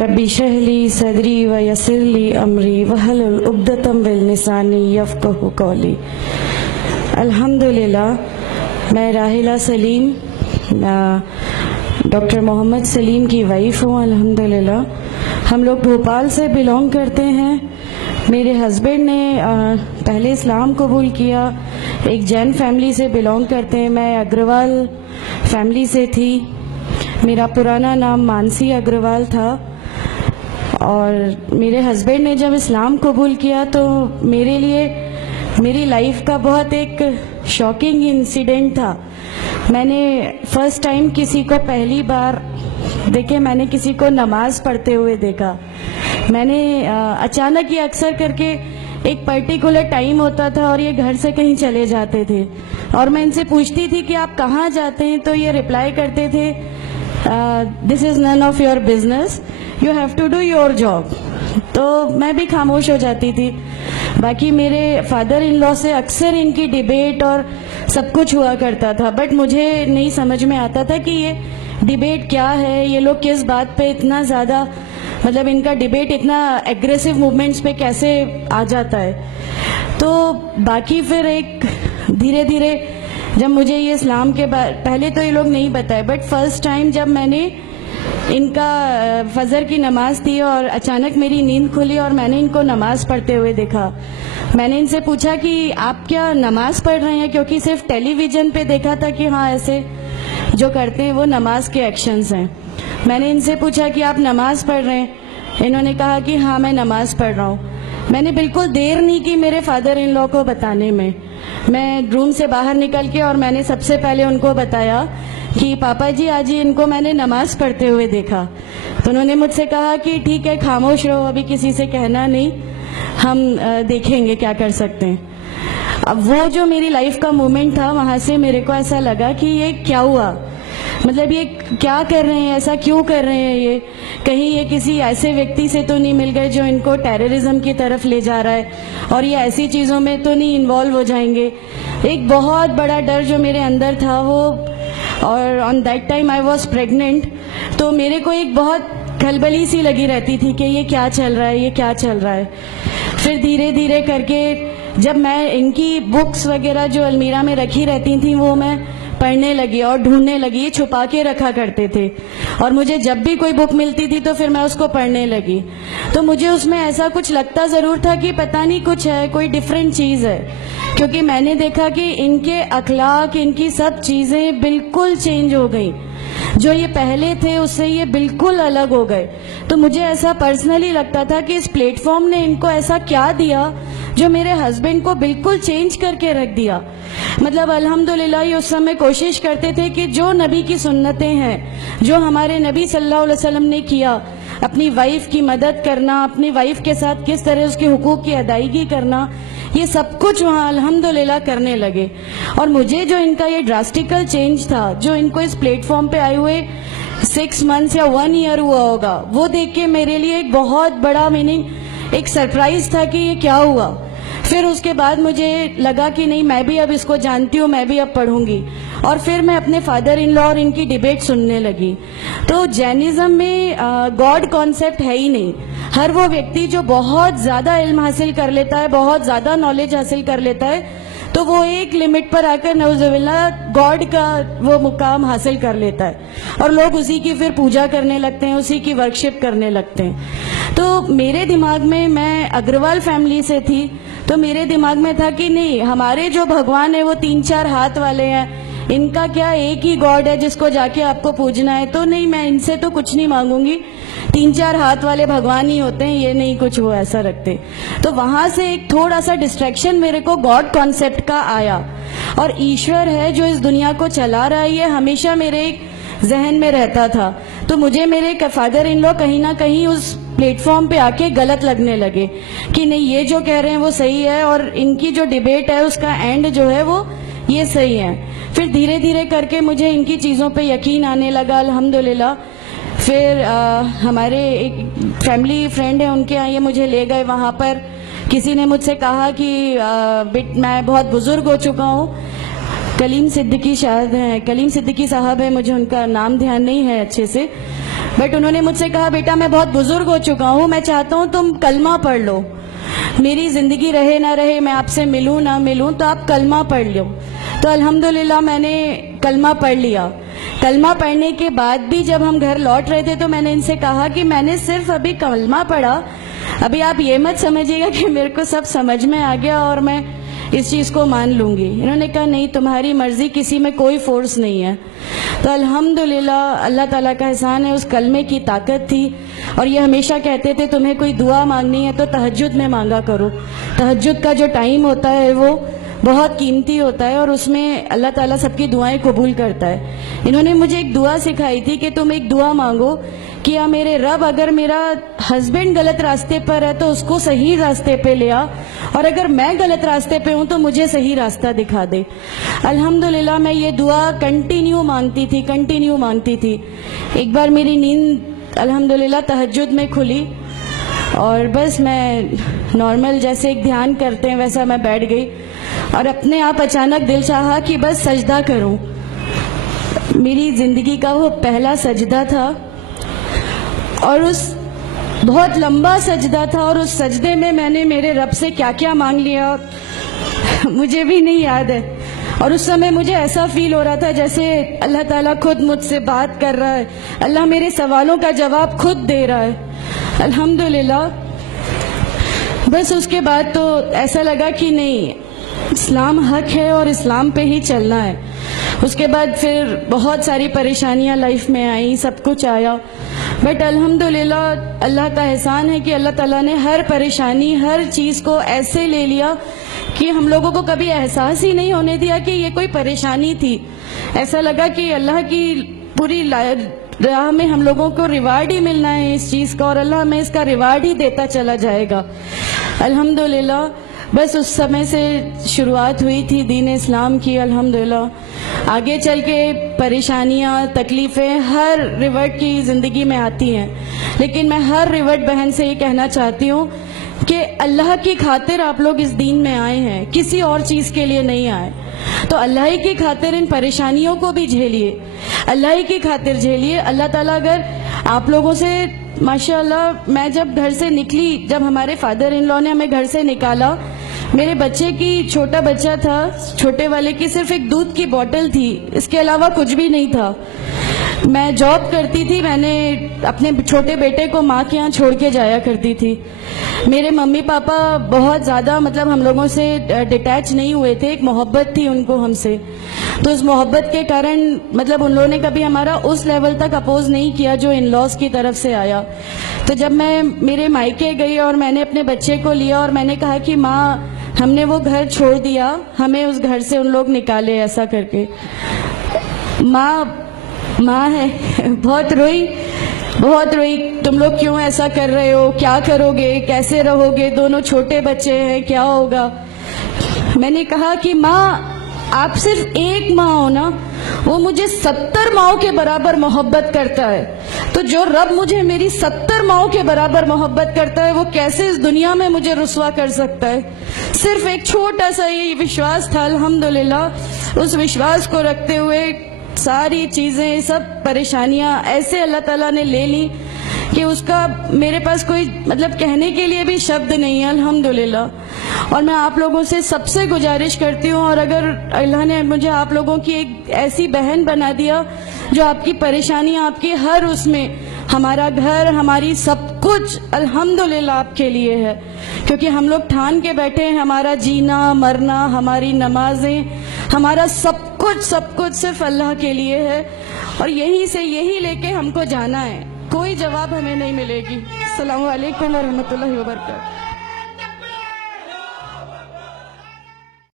ربی اشرح لی صدری ویسر لی امری واحلل عقدۃ من لسانی یفقہوا قولی۔ الحمدللہ، میں راحلہ سلیم ڈاکٹر محمد سلیم کی وائف ہوں۔ الحمدللہ ہم لوگ بھوپال سے بلونگ کرتے ہیں۔ میرے ہسبینڈ نے پہلے اسلام قبول کیا، ایک جین فیملی سے بلونگ کرتے ہیں۔ میں اگروال فیملی سے تھی۔ میرا پرانا نام مانسی اگروال تھا، اور میرے ہسبینڈ نے جب اسلام قبول کیا تو میرے لیے میری لائف کا بہت ایک شاکنگ انسیڈنٹ تھا۔ میں نے فرسٹ ٹائم کسی کو پہلی بار دیکھے، میں نے کسی کو نماز پڑھتے ہوئے دیکھا۔ میں نے اچانک یہ اکثر کر کے ایک پرٹیکولر ٹائم ہوتا تھا اور یہ گھر سے کہیں چلے جاتے تھے، اور میں ان سے پوچھتی تھی کہ آپ کہاں جاتے ہیں، تو یہ رپلائی کرتے تھے this is none of your business, you have to do your job. تو میں بھی خاموش ہو جاتی تھی۔ باقی میرے فادر ان لا سے اکثر ان کی ڈیبیٹ اور سب کچھ ہوا کرتا تھا، بٹ مجھے نہیں سمجھ میں آتا تھا کہ یہ ڈیبیٹ کیا ہے، یہ لوگ کس بات پہ اتنا زیادہ، مطلب ان کا ڈیبیٹ اتنا ایگریسو موومنٹس پہ کیسے آ جاتا ہے۔ تو باقی پھر ایک دھیرے دھیرے جب مجھے یہ اسلام کے پہلے تو یہ لوگ نہیں بتائے، بٹ فرسٹ ٹائم جب میں نے ان کا فجر کی نماز تھی اور اچانک میری نیند کھلی اور میں نے ان کو نماز پڑھتے ہوئے دیکھا، میں نے ان سے پوچھا کہ آپ کیا نماز پڑھ رہے ہیں، کیونکہ صرف ٹیلی ویژن پہ دیکھا تھا کہ ہاں ایسے جو کرتے ہیں وہ نماز کے ایکشنز ہیں۔ میں نے ان سے پوچھا کہ آپ نماز پڑھ رہے ہیں، انہوں نے کہا کہ ہاں میں نماز پڑھ رہا ہوں۔ میں نے بالکل دیر نہیں کی میرے فادر ان لا کو بتانے میں۔ میں روم سے باہر نکل کے اور میں نے سب سے پہلے ان کو بتایا کہ پاپا جی آج ان کو میں نے نماز پڑھتے ہوئے دیکھا۔ تو انہوں نے مجھ سے کہا کہ ٹھیک ہے، خاموش رہو، ابھی کسی سے کہنا نہیں، ہم دیکھیں گے کیا کر سکتے ہیں۔ اب وہ جو میری لائف کا مومنٹ تھا، وہاں سے میرے کو ایسا لگا کہ یہ کیا ہوا، مطلب یہ کیا کر رہے ہیں، ایسا کیوں کر رہے ہیں، یہ کہیں یہ کسی ایسے ویکتی سے تو نہیں مل گئے جو ان کو ٹیررزم کی طرف لے جا رہا ہے، اور یہ ایسی چیزوں میں تو نہیں انوالو ہو جائیں گے۔ ایک بہت بڑا ڈر جو میرے اندر تھا وہ، اور on that time I was pregnant, تو میرے کو ایک بہت کھلبلی سی لگی رہتی تھی کہ یہ کیا چل رہا ہے، یہ کیا چل رہا ہے۔ پھر دھیرے دھیرے کر کے جب میں ان کی بکس وغیرہ جو المیرا میں رکھی رہتی تھیں وہ میں پڑھنے لگی اور ڈھونڈنے لگی، یہ چھپا کے رکھا کرتے تھے، اور مجھے جب بھی کوئی بک ملتی تھی تو پھر میں اس کو پڑھنے لگی۔ تو مجھے اس میں ایسا کچھ لگتا ضرور تھا کہ پتہ نہیں کچھ ہے، کوئی ڈیفرنٹ چیز ہے، کیونکہ میں نے دیکھا کہ ان کے اخلاق، ان کی سب چیزیں بالکل چینج ہو گئیں، جو یہ پہلے تھے اس سے یہ بالکل الگ ہو گئے۔ تو مجھے ایسا پرسنلی لگتا تھا کہ اس پلیٹ فارم نے ان کو ایسا کیا دیا جو میرے ہسبینڈ کو بالکل چینج کر کے رکھ دیا۔ مطلب الحمدللہ یہ اس سمے کوشش کرتے تھے کہ جو نبی کی سنتیں ہیں، جو ہمارے نبی صلی اللہ علیہ وسلم نے کیا، اپنی وائف کی مدد کرنا، اپنی وائف کے ساتھ کس طرح اس کے حقوق کی ادائیگی کرنا، یہ سب کچھ وہاں الحمدللہ کرنے لگے۔ اور مجھے جو ان کا یہ ڈراسٹیکل چینج تھا، جو ان کو اس پلیٹ فارم پہ آئے ہوئے 6 months یا 1 year ہوا ہوگا، وہ دیکھ کے میرے لیے ایک بہت بڑا ایک سرپرائز تھا کہ یہ کیا ہوا۔ پھر اس کے بعد مجھے لگا کہ نہیں، میں بھی اب اس کو جانتی ہوں، میں بھی اب پڑھوں گی، اور پھر میں اپنے فادر ان لا اور ان کی ڈیبیٹ سننے لگی۔ تو جینزم میں گاڈ کانسیپٹ ہے ہی نہیں۔ ہر وہ ویکتی جو بہت زیادہ علم حاصل کر لیتا ہے، بہت زیادہ نالج حاصل کر لیتا ہے، تو وہ ایک لمٹ پر آ کر نعوذ باللہ گاڈ کا وہ مقام حاصل کر لیتا ہے، اور لوگ اسی کی پھر پوجا کرنے لگتے ہیں، اسی کی ورشپ کرنے لگتے ہیں۔ تو میرے دماغ میں اگروال فیملی سے تھی، تو میرے دماغ میں تھا کہ نہیں، ہمارے جو بھگوان ہیں وہ 3-4 ہاتھ والے ہیں، ان کا کیا ایک ہی گاڈ ہے جس کو جا کے آپ کو پوجنا ہے، تو نہیں، میں ان سے تو کچھ نہیں مانگوں گی، 3-4 ہاتھ والے بھگوان ہی ہوتے ہیں، یہ نہیں کچھ وہ ایسا رکھتے۔ تو وہاں سے ایک تھوڑا سا ڈسٹریکشن میرے کو گاڈ کانسیپٹ کا آیا، اور ایشور ہے جو اس دنیا کو چلا رہا ہے، یہ ہمیشہ میرے ذہن میں رہتا تھا۔ تو مجھے میرے فادر ان لا کہیں نہ کہیں اس پلیٹ فارم پہ آ کے غلط لگنے لگے کہ نہیں، یہ جو کہہ رہے ہیں وہ صحیح ہے، اور ان کی جو ڈیبیٹ ہے اس کا اینڈ جو ہے وہ یہ صحیح ہے۔ پھر دھیرے دھیرے کر کے مجھے ان کی چیزوں پہ یقین آنے لگا الحمدللہ۔ پھر ہمارے ایک فیملی فرینڈ ہیں، ان کے یہاں یہ مجھے لے گئے۔ وہاں پر کسی نے مجھ سے کہا کہ میں بہت بزرگ ہو چکا ہوں، کلیم صدیقی صاحب ہیں، مجھے ان کا نام دھیان نہیں ہے اچھے سے، بٹ انہوں نے مجھ سے کہا بیٹا میں بہت بزرگ ہو چکا ہوں, میں چاہتا ہوں تم کلمہ پڑھ لو, میری زندگی رہے نہ رہے, میں آپ سے ملوں نہ ملوں, تو آپ کلمہ پڑھ لو. تو الحمدللہ میں نے کلمہ پڑھ لیا. کلمہ پڑھنے کے بعد بھی جب ہم گھر لوٹ رہے تھے تو میں نے ان سے کہا کہ میں نے صرف ابھی کلمہ پڑھا, ابھی آپ یہ مت سمجھیے گا کہ میرے کو سب سمجھ میں آ گیا اور میں اس چیز کو مان لوں گی. انہوں نے کہا نہیں, تمہاری مرضی, کسی میں کوئی فورس نہیں ہے. تو الحمدللہ اللہ تعالیٰ کا احسان ہے, اس کلمے کی طاقت تھی. اور یہ ہمیشہ کہتے تھے تمہیں کوئی دعا مانگنی ہے تو تہجد میں مانگا کرو. تہجد کا جو ٹائم ہوتا ہے وہ بہت قیمتی ہوتا ہے اور اس میں اللہ تعالیٰ سب کی دعائیں قبول کرتا ہے. انہوں نے مجھے ایک دعا سکھائی تھی کہ تم ایک دعا مانگو کہ یا میرے رب اگر میرا ہسبینڈ غلط راستے پر ہے تو اس کو صحیح راستے پہ لے آ, اور اگر میں غلط راستے پہ ہوں تو مجھے صحیح راستہ دکھا دے. الحمدللہ میں یہ دعا کنٹینیو مانگتی تھی. ایک بار میری نیند الحمدللہ تہجد میں کھلی اور بس میں نارمل جیسے ایک دھیان کرتے ہیں ویسا میں بیٹھ گئی اور اپنے آپ اچانک دل چاہا کہ بس سجدہ کروں. میری زندگی کا وہ پہلا سجدہ تھا اور اس بہت لمبا سجدہ تھا, اور اس سجدے میں نے میرے رب سے کیا کیا مانگ لیا مجھے بھی نہیں یاد ہے. اور اس سمے مجھے ایسا فیل ہو رہا تھا جیسے اللہ تعالیٰ خود مجھ سے بات کر رہا ہے, اللہ میرے سوالوں کا جواب خود دے رہا ہے. الحمدللہ بس اس کے بعد تو ایسا لگا کہ نہیں, اسلام حق ہے اور اسلام پہ ہی چلنا ہے. اس کے بعد پھر بہت ساری پریشانیاں لائف میں آئیں, سب کچھ آیا, بٹ الحمدللہ اللہ کا احسان ہے کہ اللہ تعالیٰ نے ہر پریشانی, ہر چیز کو ایسے لے لیا کہ ہم لوگوں کو کبھی احساس ہی نہیں ہونے دیا کہ یہ کوئی پریشانی تھی. ایسا لگا کہ اللہ کی پوری راہ میں ہم لوگوں کو ریوارڈ ہی ملنا ہے اس چیز کا, اور اللہ ہمیں اس کا ریوارڈ ہی دیتا چلا جائے گا. الحمدللہ بس اس سمے سے شروعات ہوئی تھی دین اسلام کی. الحمدللہ آگے چل کے پریشانیاں, تکلیفیں ہر ریورٹ کی زندگی میں آتی ہیں, لیکن میں ہر ریورٹ بہن سے یہ کہنا چاہتی ہوں کہ اللہ کی خاطر آپ لوگ اس دین میں آئے ہیں, کسی اور چیز کے لیے نہیں آئے. تو اللہ ہی کی خاطر ان پریشانیوں کو بھی جھیلیے, اللہ ہی کی خاطر جھیلیے. اللہ تعالیٰ اگر آپ لوگوں سے ماشاءاللہ, میں جب گھر سے نکلی, جب ہمارے فادر ان لا نے ہمیں گھر سے نکالا, میرے بچے کی, چھوٹا بچہ تھا, چھوٹے والے کی صرف ایک دودھ کی بوتل تھی, اس کے علاوہ کچھ بھی نہیں تھا. میں جاب کرتی تھی, میں نے اپنے چھوٹے بیٹے کو ماں کے یہاں چھوڑ کے جایا کرتی تھی. میرے ممی پاپا بہت زیادہ ہم لوگوں سے ڈیٹیچ نہیں ہوئے تھے, ایک محبت تھی ان کو ہم سے, تو اس محبت کے کارن ان لوگوں نے کبھی ہمارا اس لیول تک اپوز نہیں کیا جو ان لاز کی طرف سے آیا. تو جب میں میرے مائکے گئی اور میں نے اپنے بچے کو لیا اور میں نے کہا کہ ماں ہم نے وہ گھر چھوڑ دیا, ہمیں اس گھر سے ان لوگ نکالے, ایسا کر کے ماں ہے, بہت روئی, تم لوگ کیوں ایسا کر رہے ہو, کیا کرو گے, کیسے رہو گے, دونوں چھوٹے بچے ہیں, کیا ہوگا. میں نے کہا کہ ماں آپ صرف ایک ماں ہو نا, وہ مجھے 70 ماؤں کے برابر محبت کرتا ہے, تو جو رب مجھے میری 70 ماؤں کے برابر محبت کرتا ہے وہ کیسے اس دنیا میں مجھے رسوا کر سکتا ہے. صرف ایک چھوٹا سا یہ وشواس تھا. الحمدللہ اس وشواس کو رکھتے ہوئے ساری چیزیں, سب پریشانیاں ایسے اللہ تعالیٰ نے لے لی کہ اس کا میرے پاس کوئی کہنے کے لیے بھی شبد نہیں ہے. الحمدللہ. اور میں آپ لوگوں سے سب سے گزارش کرتی ہوں, اور اگر اللہ نے مجھے آپ لوگوں کی ایک ایسی بہن بنا دیا جو آپ کی پریشانیاں, آپ کی ہر اس میں, ہمارا گھر, ہماری سب کچھ الحمدللہ آپ کے لیے ہے, کیونکہ ہم لوگ ٹھان کے بیٹھے ہیں ہمارا جینا مرنا, ہماری نمازیں, ہمارا سب کچھ صرف اللہ کے لیے ہے, اور یہی لے کے ہم کو جانا ہے. کوئی جواب ہمیں نہیں ملے گی. السلام علیکم ورحمۃ اللہ وبرکاتہ.